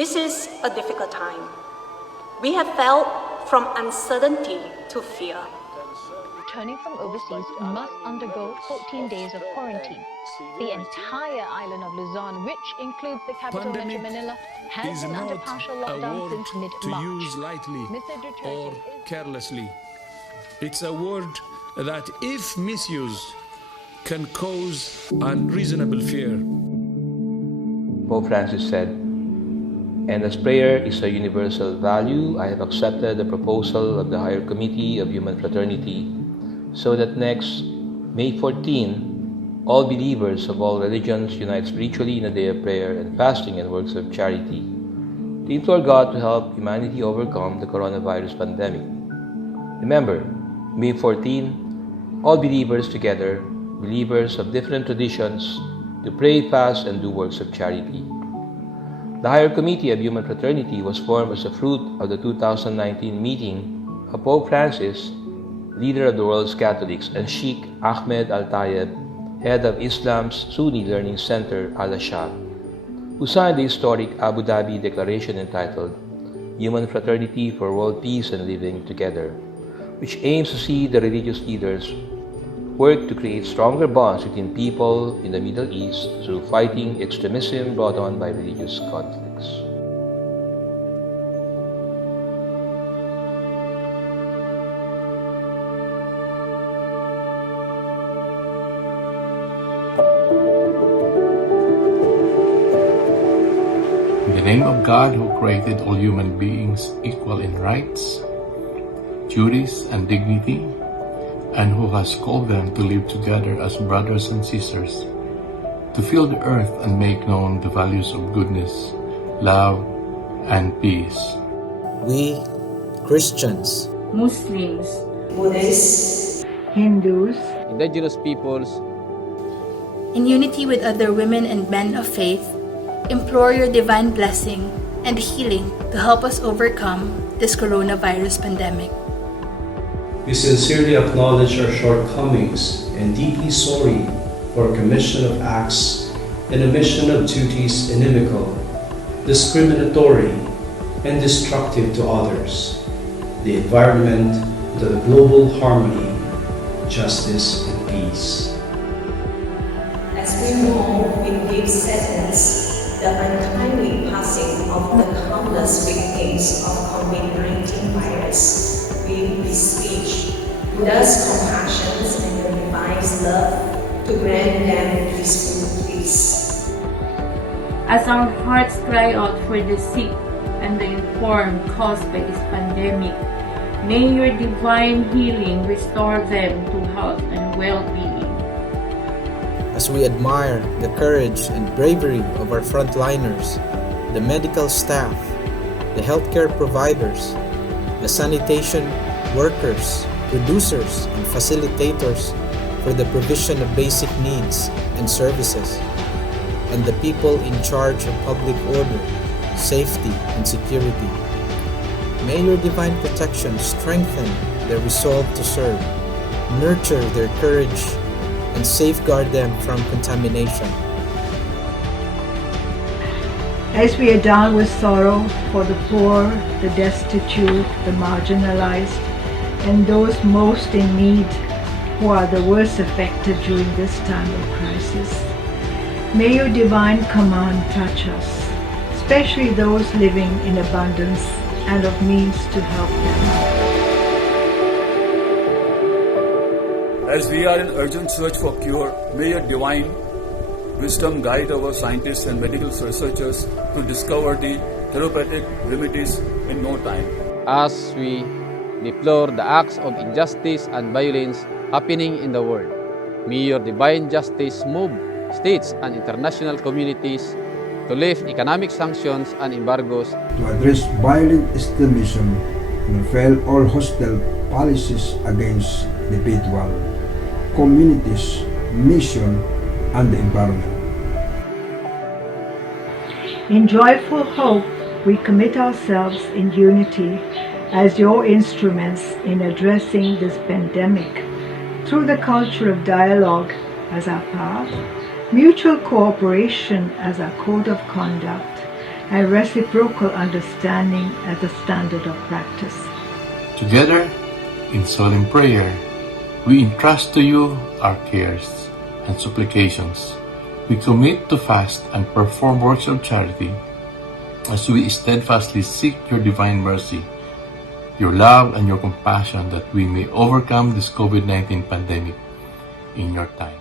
This is a difficult time. We have felt from uncertainty to fear. Returning from overseas must undergo 14 days of quarantine. The entire island of Luzon, which includes the capital Metro Manila, has been under partial lockdown since mid-March. To use lightly or carelessly. It's a word that, if misused, can cause unreasonable fear. Pope Francis said, "And as prayer is a universal value, I have accepted the proposal of the Higher Committee of Human Fraternity so that next May 14, all believers of all religions unite spiritually in a day of prayer and fasting and works of charity to implore God to help humanity overcome the coronavirus pandemic. Remember, May 14, all believers together, believers of different traditions, to pray, fast, and do works of charity." The Higher Committee of Human Fraternity was formed as a fruit of the 2019 meeting of Pope Francis, leader of the world's Catholics, and Sheikh Ahmed Al-Tayeb, head of Islam's Sunni Learning Center, Al-Ashab, who signed the historic Abu Dhabi Declaration entitled Human Fraternity for World Peace and Living Together, which aims to see the religious leaders work to create stronger bonds between people in the Middle East through fighting extremism brought on by religious conflicts. In the name of God, who created all human beings equal in rights, duties, and dignity, and who has called them to live together as brothers and sisters, to fill the earth and make known the values of goodness, love, and peace. We, Christians, Muslims, Buddhists, Hindus, indigenous peoples, in unity with other women and men of faith, implore your divine blessing and healing to help us overcome this coronavirus pandemic. We sincerely acknowledge our shortcomings and deeply sorry for commission of acts and omission of duties inimical, discriminatory, and destructive to others, the environment, to the global harmony, justice, and peace. As we mourn with deep sadness the untimely passing of the countless victims of COVID-19 virus, we beseech Buddha's compassion and your divine love to grant them peaceful peace. as our hearts cry out for the sick and the infirm caused by this pandemic, may your divine healing restore them to health and well-being. as we admire the courage and bravery of our frontliners, the medical staff, the healthcare providers, the sanitation workers, producers, and facilitators for the provision of basic needs and services, and the people in charge of public order, safety, and security. May your divine protection strengthen their resolve to serve, nurture their courage, and safeguard them from contamination. As we are down with sorrow for the poor, the destitute, the marginalized, and those most in need who are the worst affected during this time of crisis, may your divine command touch us, especially those living in abundance and of means to help them. As we are in urgent search for cure, may your divine wisdom guide our scientists and medical researchers to discover the therapeutic remedies in no time. as we deplore the acts of injustice and violence happening in the world, may your divine justice move states and international communities to lift economic sanctions and embargoes, to address violent extremism and repel all hostile policies against individual, communities, nation, and the environment. In joyful hope, we commit ourselves in unity as your instruments in addressing this pandemic through the culture of dialogue as our path, mutual cooperation as our code of conduct, and reciprocal understanding as a standard of practice. Together, in solemn prayer, we entrust to you our cares and supplications. We commit to fast and perform works of charity as we steadfastly seek your divine mercy, your love and your compassion, that we may overcome this COVID-19 pandemic in your time.